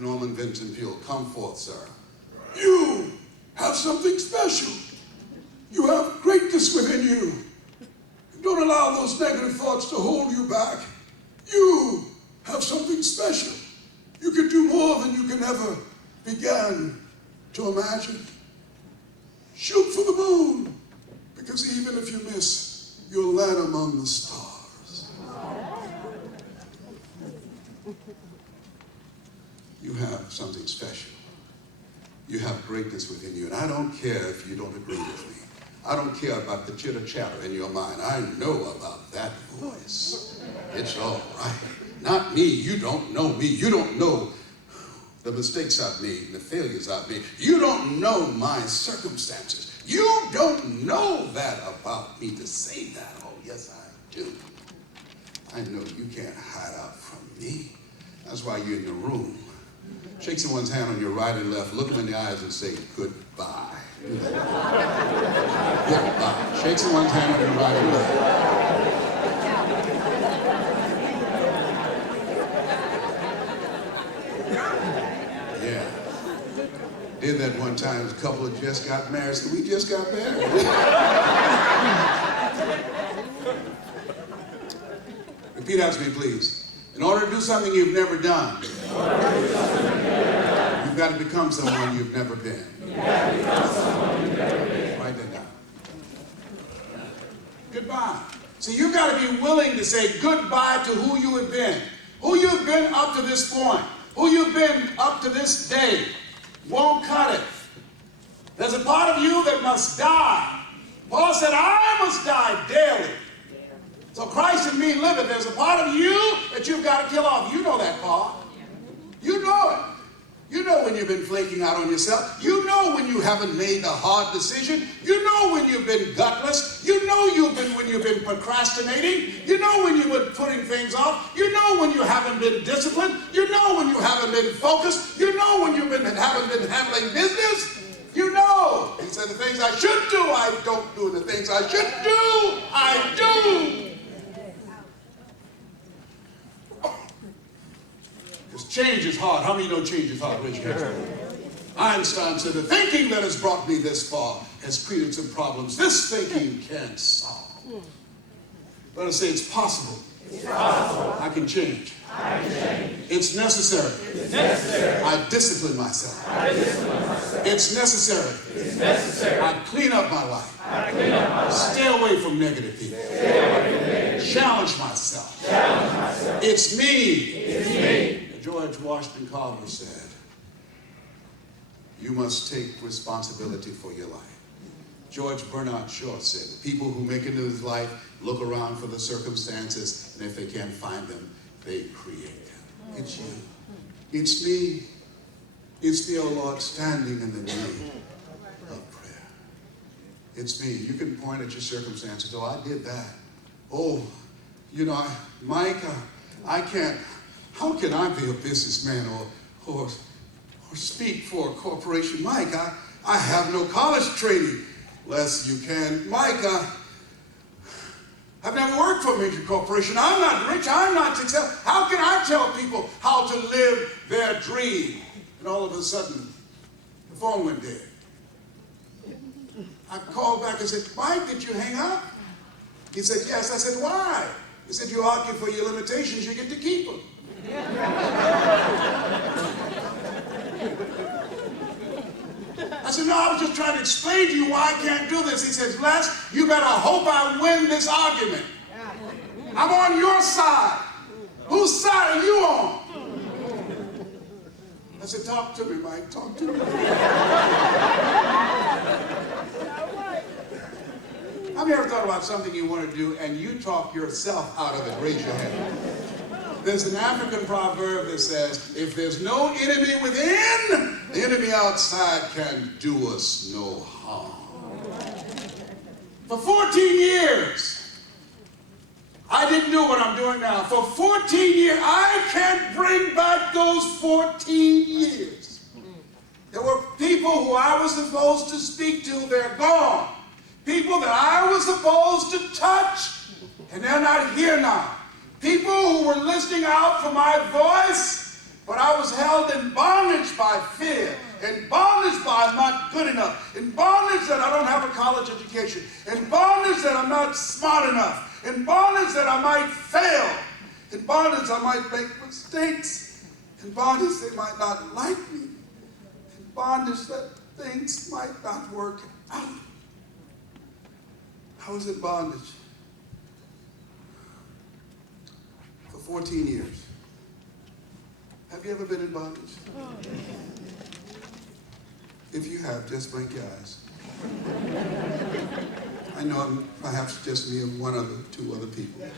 Norman Vincent Peale. Come forth, sir. You have something special. You have greatness within you. Don't allow those negative thoughts to hold you back. You have something special. You can do more than you can ever begin to imagine. Shoot for the moon, because even if you miss, you'll land among the stars. You have something special. You have greatness within you, and I don't care if you don't agree with me. I don't care about the chitter-chatter in your mind. I know about that voice. It's all right. Not me. You don't know me. You don't know the mistakes I've made and the failures I've made. You don't know my circumstances. You don't know that about me to say that. Oh, yes, I do. I know you can't hide out from me. That's why you're in the room. Shake someone's hand on your right and left, look them in the eyes and say, goodbye. Goodbye. Shake someone's hand on your right and left. Yeah. Did that one time. A couple of just got married. So we just got married. Repeat after me, please. In order to do something you've never done, you've got to become someone you've never been. Write that down. Goodbye. So you've got to be willing to say goodbye to who you have been. Who you've been up to this point. Who you've been up to this day. Won't cut it. There's a part of you that must die. Paul said, I must die daily. So Christ in me liveth. There's a part of you that you've got to kill off. You know that part. You know it. You know when you've been flaking out on yourself. You know when you haven't made a hard decision. You know when you've been gutless. You know when you've been procrastinating. You know when you've been putting things off. You know when you haven't been disciplined. You know when you haven't been focused. You know when you haven't been handling business. You know. He said the things I should do, I don't do. And the things I should do, I do. Because change is hard. How many know change is hard? Raise your hand. Einstein said, the thinking that has brought me this far has created some problems this thinking can't solve. Let us say it's possible. It's possible. I can change. I can change. It's necessary. It's necessary. I discipline myself. I discipline myself. It's necessary. It's necessary. I clean up my life. I clean up my life. Stay away from negative people. Stay away from negative people. Challenge myself. Challenge myself. It's me. It's me. George Washington Carver said, you must take responsibility for your life. George Bernard Shaw said, people who make it into this life look around for the circumstances, and if they can't find them, they create them. It's you. It's me. It's the, oh Lord, standing in the need of prayer. It's me. You can point at your circumstances. Oh, I did that. Oh, you know, Mike, I can't. How can I be a businessman or speak for a corporation? Mike, I have no college training. Les, you can. Mike, I've never worked for a major corporation. I'm not rich. I'm not successful. How can I tell people how to live their dream? And all of a sudden, the phone went dead. I called back and said, Mike, did you hang up? He said, yes. I said, why? He said, you argue for your limitations, you get to keep them. I said, no, I was just trying to explain to you why I can't do this. He says, Les, you better hope I win this argument. I'm on your side. Whose side are you on? I said, talk to me, Mike, talk to me. Have you ever thought about something you want to do and you talk yourself out of it? Raise your hand. There's an African proverb that says, if there's no enemy within, the enemy outside can do us no harm. For 14 years, I didn't do what I'm doing now. For 14 years, I can't bring back those 14 years. There were people who I was supposed to speak to, they're gone. People that I was supposed to touch, and they're not here now. People who were listening out for my voice, But I was held in bondage by fear, in bondage by I'm not good enough, in bondage that I don't have a college education, in bondage that I'm not smart enough, in bondage that I might fail, in bondage I might make mistakes, in bondage they might not like me, in bondage that things might not work out. I was in bondage for 14 years. Have you ever been in bondage? If you have, just blink your eyes. I know I'm perhaps just me and two other people.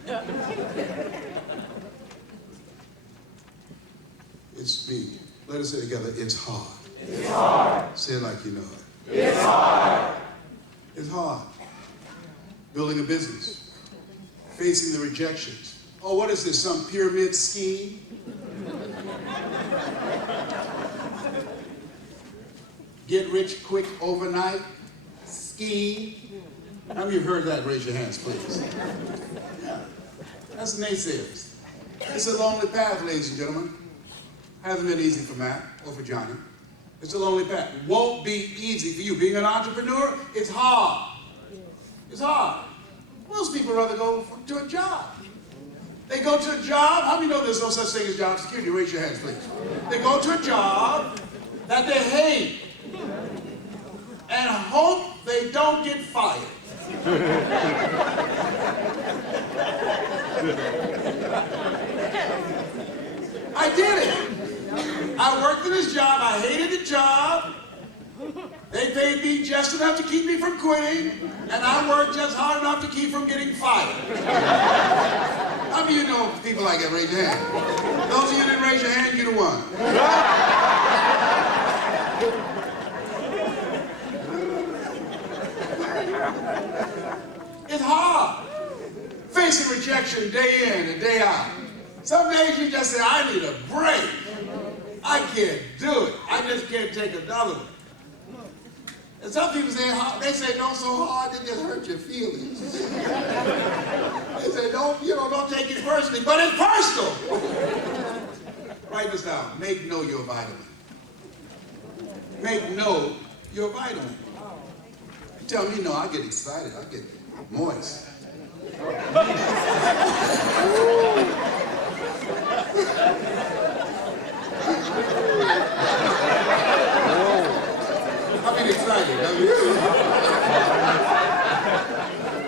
It's me. Let us say together, it's hard. It's hard. Say it like you know it. It's hard. It's hard. Building a business. Facing the rejections. Oh, what is this, some pyramid scheme? Get rich quick overnight scheme. How many of you heard that? Raise your hands, please. Yeah, that's the naysayers. It's a lonely path, ladies and gentlemen. Hasn't been easy for Matt or for Johnny. It's a lonely path. Won't be easy for you. Being an entrepreneur, it's hard. It's hard. Most people rather go to a job. They go to a job. How many know there's no such thing as job security? Raise your hands, please. They go to a job that they hate and hope they don't get fired. I did it. I worked in this job. I hated the job. They paid me just enough to keep me from quitting, and I worked just hard enough to keep from getting fired. How many of you know people like that? Raise your hand. Those of you that didn't raise your hand, you're the one. It's hard. Facing rejection day in and day out. Some days you just say, I need a break. I can't do it. I just can't take another one. And some people say, they say, don't so hard, it just hurt your feelings. They say, don't take it personally, but it's personal. Write this down. Make no your vitamin. Make no your vitamin. You tell me no, I get excited, I get moist. I get excited.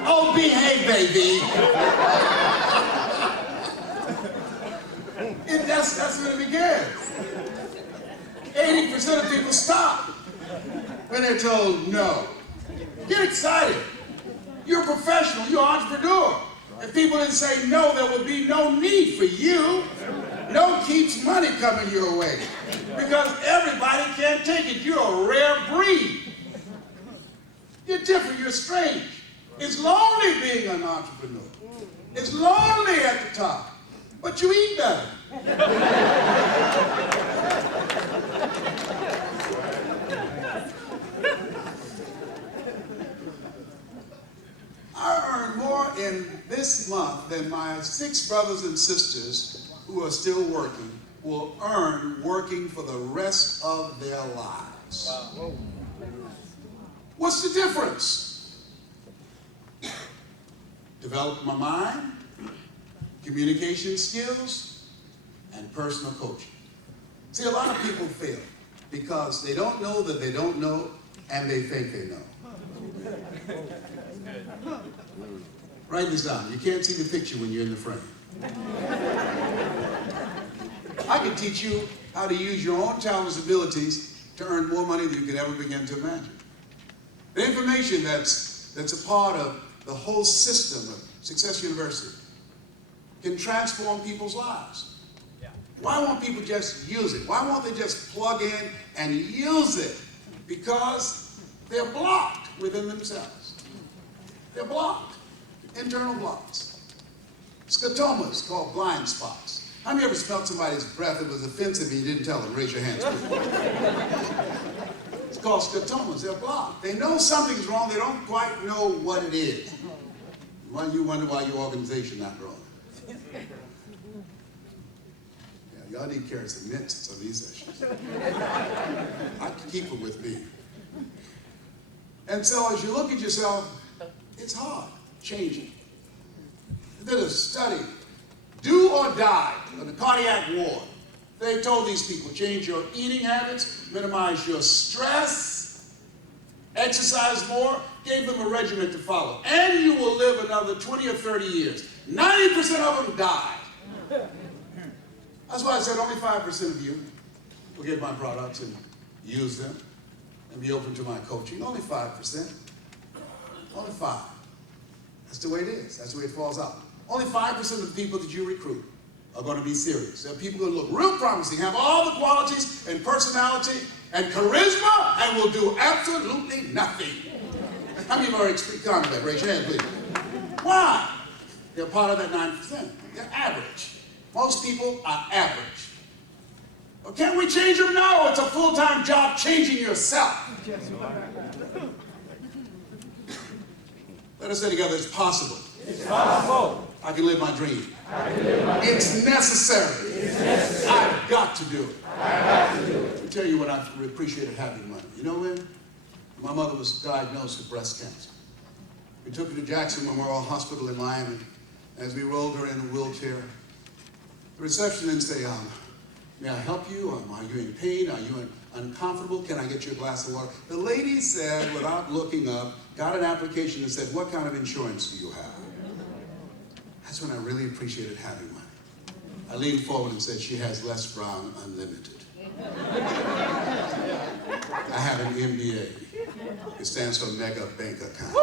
Oh, behave, baby. That's when it begins. 80% of people stop when they're told no. Get excited. You're a professional. You're an entrepreneur. If people didn't say no, there would be no need for you. No keeps money coming your way because everybody can't take it. You're a rare breed. You're different. You're strange. It's lonely being an entrepreneur. It's lonely at the top, but you eat better. I earned more in this month than my 6 brothers and sisters who are still working will earn working for the rest of their lives. Wow. What's the difference? Develop my mind, communication skills, and personal coaching. See, a lot of people fail because they don't know that they don't know, and they think they know. Write this down. You can't see the picture when you're in the frame. I can teach you how to use your own talents and abilities to earn more money than you could ever begin to imagine. The information that's a part of the whole system of Success University can transform people's lives. Yeah. Why won't people just use it? Why won't they just plug in and use it? Because they're blocked within themselves. They're blocked. Internal blocks. Scotomas, called blind spots. How many ever smelled somebody's breath that was offensive and you didn't tell them? Raise your hands. It's called scotomas. They're blocked. They know something's wrong. They don't quite know what it is. Why you wonder why your organization not growing? Yeah, Y'all need to carry some mints in some of these sessions. I can keep it with me. And so as you look at yourself, it's hard changing. I did a study, do or die, on the cardiac ward. They told these people, change your eating habits, minimize your stress, exercise more, gave them a regimen to follow. And you will live another 20 or 30 years. 90% of them died. That's why I said only 5% of you will get my products and use them and be open to my coaching. Only 5%. Only 5. That's the way it is. That's the way it falls out. Only 5% of the people that you recruit are going to be serious. There are people who look real promising, have all the qualities and personality and charisma, and will do absolutely nothing. How many of you have already commented that? Raise your hand, please. Why? They're part of that 9%. They're average. Most people are average. Well, can't we change them? No, it's a full-time job changing yourself. Let us say together, it's possible. It's possible. I can live my dream. I can live my dream. It's necessary. It's necessary. I've got to do it. I've got to do it. Let me tell you when I appreciated having money. You know when? My mother was diagnosed with breast cancer. We took her to Jackson Memorial Hospital in Miami. As we rolled her in a wheelchair, the receptionist said, may I help you? Are you in pain? Are you uncomfortable? Can I get you a glass of water? The lady said, without looking up, got an application that said, what kind of insurance do you have? That's when I really appreciated having money. I leaned forward and said, she has Les Brown Unlimited. I have an MBA. It stands for Mega Bank Account.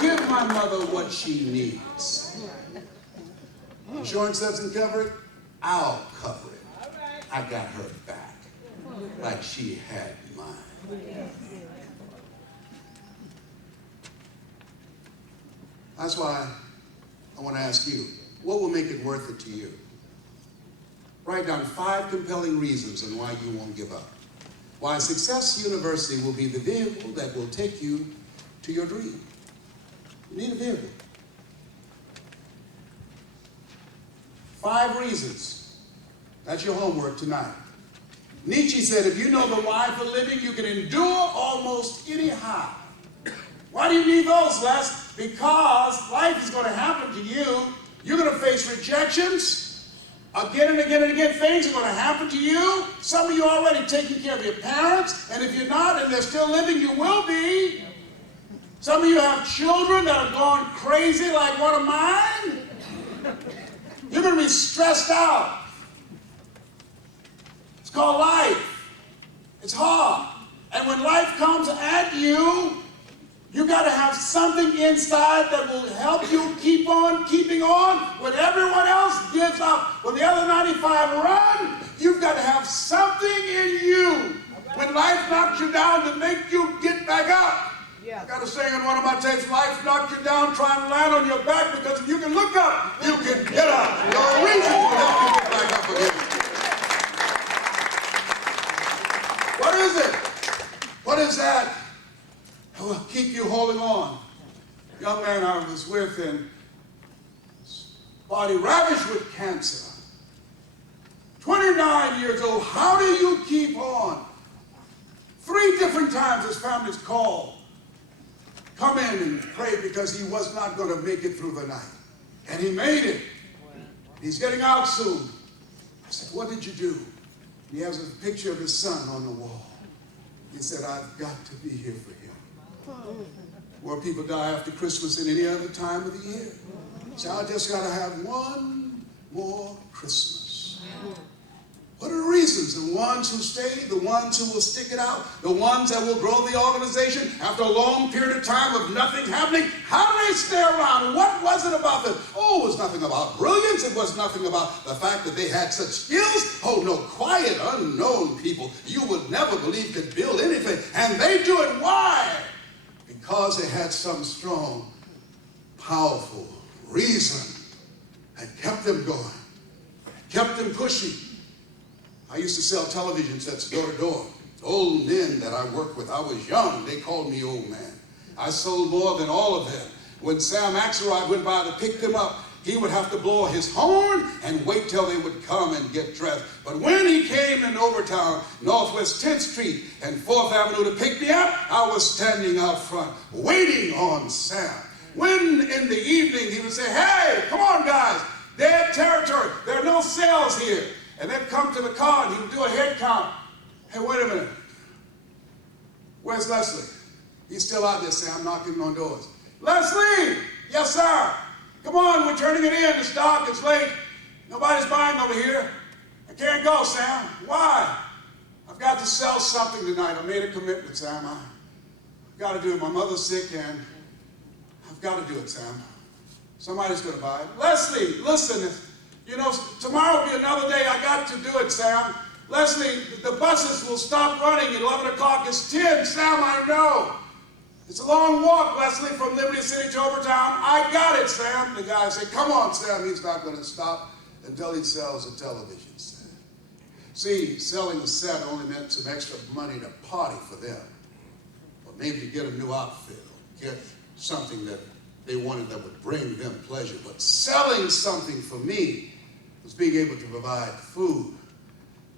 Give my mother what she needs. Insurance doesn't cover it, I'll cover it. I got her back, like she had mine. That's why I want to ask you, what will make it worth it to you? Write down 5 compelling reasons on why you won't give up. Why Success University will be the vehicle that will take you to your dream. You need a vehicle. 5 reasons. That's your homework tonight. Nietzsche said, if you know the why for living, you can endure almost any high. Why do you need those, Les? Because life is going to happen to you. You're going to face rejections again and again and again. Things are going to happen to you. Some of you are already taking care of your parents, and if you're not and they're still living, you will be. Some of you have children that are going crazy like one of mine. You're going to be stressed out. It's called life. It's hard. And when life comes at you, you got to have something inside that will help you keep on keeping on when everyone else gives up. When the other 95 run, you've got to have something in you when life knocks you down to make you get back up. I got to say in one of my tapes, life knocked you down, try and land on your back, because if you can look up, you can get up. There are reasons to help you get back up again. What is it? What is that? That will keep you holding on. Young man I was with, and his body ravaged with cancer. 29 years old. How do you keep on? 3 different times his family's called. Come in and pray because he was not going to make it through the night. And he made it. He's getting out soon. I said, what did you do? He has a picture of his son on the wall. He said, I've got to be here for him. More people die after Christmas than any other time of the year. So I just got to have one more Christmas. What are the reasons? The ones who stay, the ones who will stick it out, the ones that will grow the organization after a long period of time of nothing happening. How do they stay around? What was it about them? Oh, it was nothing about brilliance. It was nothing about the fact that they had such skills. Oh, no, quiet, unknown people you would never believe could build anything. And they do it. Why? Because they had some strong, powerful reason that kept them going, kept them pushing. I used to sell television sets door to door. Old men that I worked with, I was young, they called me old man. I sold more than all of them. when Sam Axelrod went by to pick them up, he would have to blow his horn and wait till they would come and get dressed. But when he came in Overtown, Northwest 10th Street and 4th Avenue to pick me up, I was standing out front waiting on Sam. When in the evening he would say, hey, come on guys, dead territory, there are no cells here. And then come to the car and he would do a head count. Hey, wait a minute. Where's Leslie? He's still out there, Sam, knocking on doors. Leslie! Yes, sir. Come on, we're turning it in. It's dark, it's late. Nobody's buying over here. I can't go, Sam. Why? I've got to sell something tonight. I made a commitment, Sam. I've got to do it. My mother's sick and I've got to do it, Sam. Somebody's going to buy it. Leslie, listen. You know, tomorrow will be another day. I got to do it, Sam. Leslie, the buses will stop running at 11 o'clock. It's 10, Sam, I know. It's a long walk, Leslie, from Liberty City to Overtown. I got it, Sam. The guy said, come on, Sam. He's not going to stop until he sells a television set. See, selling a set only meant some extra money to party for them. Or maybe to get a new outfit or get something that they wanted that would bring them pleasure. But selling something for me was being able to provide food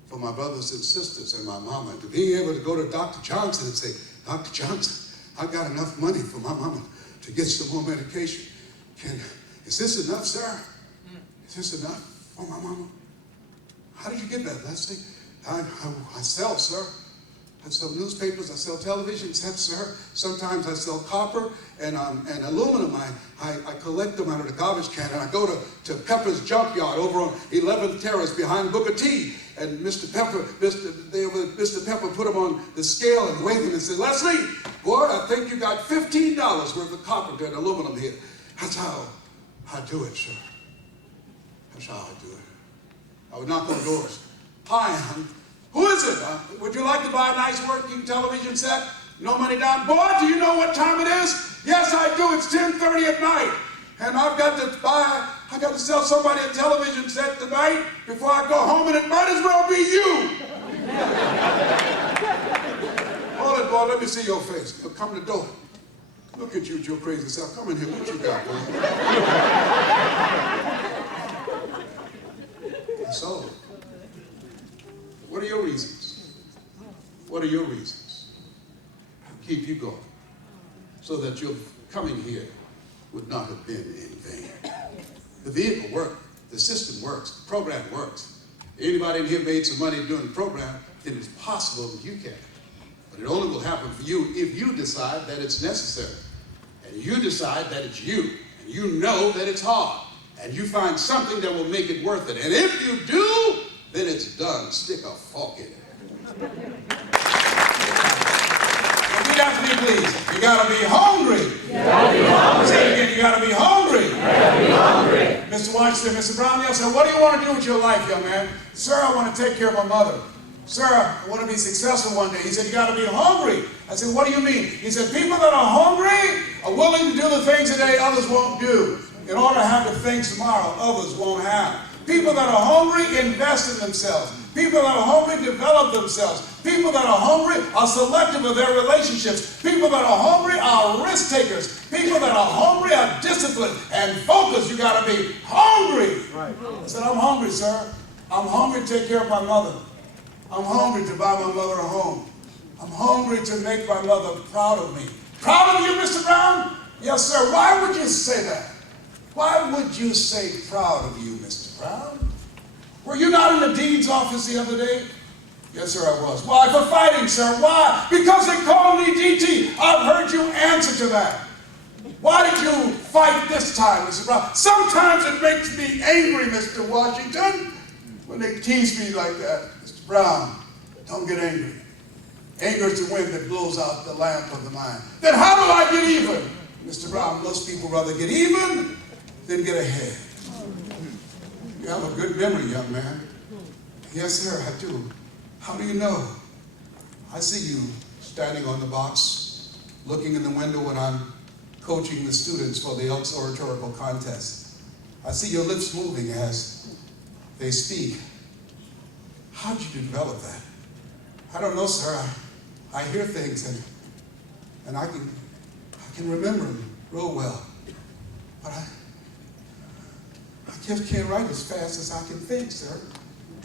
for my brothers and sisters and my mama. And to being able to go to Dr. Johnson and say, Dr. Johnson, I got enough money for my mama to get some more medication. Is this enough, sir? Is this enough for my mama? How did you get that, Leslie? I sell, sir. I sell newspapers, I sell television sets, sir. Sometimes I sell copper and aluminum. I collect them out of the garbage can, and I go to Pepper's Junkyard over on 11th Terrace behind Booker T. And Mr. Pepper put them on the scale and weighed them and said, Leslie, boy, I think you got $15 worth of copper and aluminum here. That's how I do it, sir. That's how I do it. I would knock on doors. Hi, who is it? Would you like to buy a nice working television set? No money down. Boy, do you know what time it is? Yes, I do. It's 10:30 at night. And I got to sell somebody a television set tonight before I go home, and it might as well be you. Hold it, boy. Let me see your face. Now, come to the door. Look at you with your crazy self. Come in here. What you got, boy? So, what are your reasons? What are your reasons to keep you going so that your coming here would not have been in vain? The vehicle worked, the system works, the program works. Anybody in here made some money doing the program, then it's possible that you can. But it only will happen for you if you decide that it's necessary. And you decide that it's you. And you know that it's hard. And you find something that will make it worth it. And if you do, then it's done. Stick a fork in it. Repeat after me, please. You gotta be hungry. You gotta be hungry. Say it again. You gotta be hungry. You gotta be hungry. Mr. Washington, Mr. Brown, yes, sir. What do you want to do with your life, young man? Sir, I want to take care of my mother. Sir, I want to be successful one day. He said, you got to be hungry. I said, what do you mean? He said, people that are hungry are willing to do the things today others won't do in order to have the things tomorrow others won't have. People that are hungry invest in themselves. People that are hungry develop themselves. People that are hungry are selective of their relationships. People that are hungry are risk takers. People that are hungry are disciplined and focused. You got to be hungry. Right. I said, I'm hungry, sir. I'm hungry to take care of my mother. I'm hungry to buy my mother a home. I'm hungry to make my mother proud of me. Proud of you, Mr. Brown? Yes, sir. Why would you say that? Why would you say proud of you, Mr. Brown? Were you not in the dean's office the other day? Yes, sir, I was. Why? For fighting, sir. Why? Because they called me DT. I've heard you answer to that. Why did you fight this time, Mr. Brown? Sometimes it makes me angry, Mr. Washington, when they tease me like that. Mr. Brown, don't get angry. Anger is the wind that blows out the lamp of the mind. Then how do I get even? Mr. Brown, most people rather get even than get ahead. You have a good memory, young man. Yes, sir, I do. How do you know? I see you standing on the box, looking in the window when I'm coaching the students for the Elks Oratorical Contest. I see your lips moving as they speak. How did you develop that? I don't know, sir. I hear things and I can remember them real well. But I just can't write as fast as I can think, sir.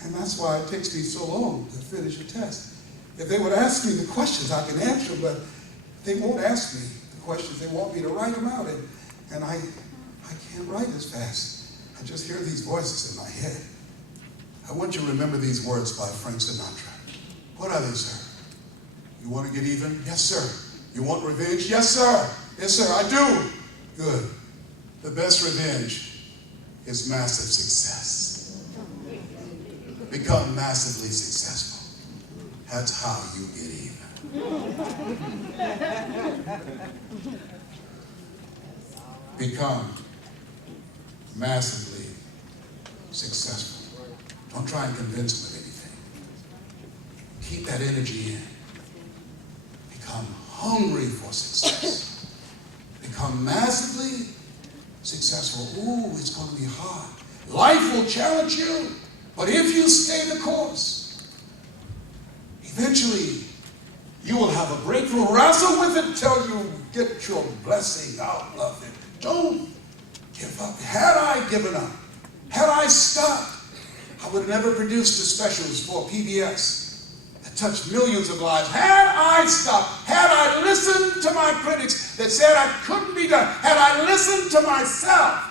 And that's why it takes me so long to finish a test. If they would ask me the questions, I can answer, but they won't ask me the questions. They want me to write them out, and I can't write as fast. I just hear these voices in my head. I want you to remember these words by Frank Sinatra. What are they, sir? You want to get even? Yes, sir. You want revenge? Yes, sir. Yes, sir, I do. Good. The best revenge is massive success. Become massively successful. That's how you get even. Become massively successful. Don't try and convince them of anything. Keep that energy in. Become hungry for success. Become massively successful. Ooh, it's going to be hard. Life will challenge you, but if you stay the course, eventually you will have a breakthrough. Wrestle with it till you get your blessing out of it. Don't give up. Had I given up, had I stopped, I would have never produced the specials for PBS that touched millions of lives. Had I stopped, had I listened to my critics that said I couldn't be done, had I listened to myself,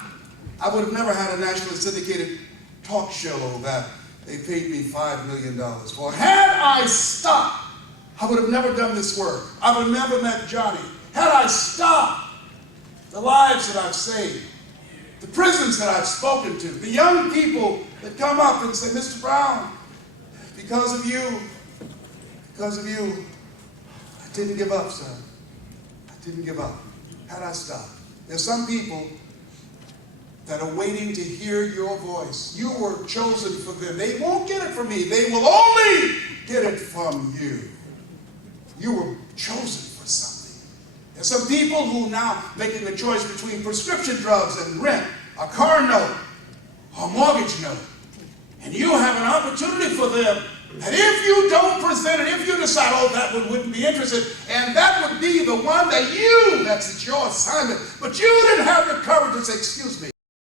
I would have never had a nationally syndicated talk show that they paid me $5 million for. Had I stopped, I would have never done this work. I would have never met Johnny. Had I stopped, the lives that I've saved, the prisons that I've spoken to, the young people that come up and say, Mr. Brown, because of you, I didn't give up, sir. I didn't give up. Had I stopped. There's some people that are waiting to hear your voice. You were chosen for them. They won't get it from me. They will only get it from you. You were chosen for something. There's some people who now making the choice between prescription drugs and rent, a car note, or a mortgage note. And you have an opportunity for them. And if you don't present it, if you decide, oh, that one wouldn't be interested, and that would be the one that's your assignment, but you didn't have the courage to say, excuse me.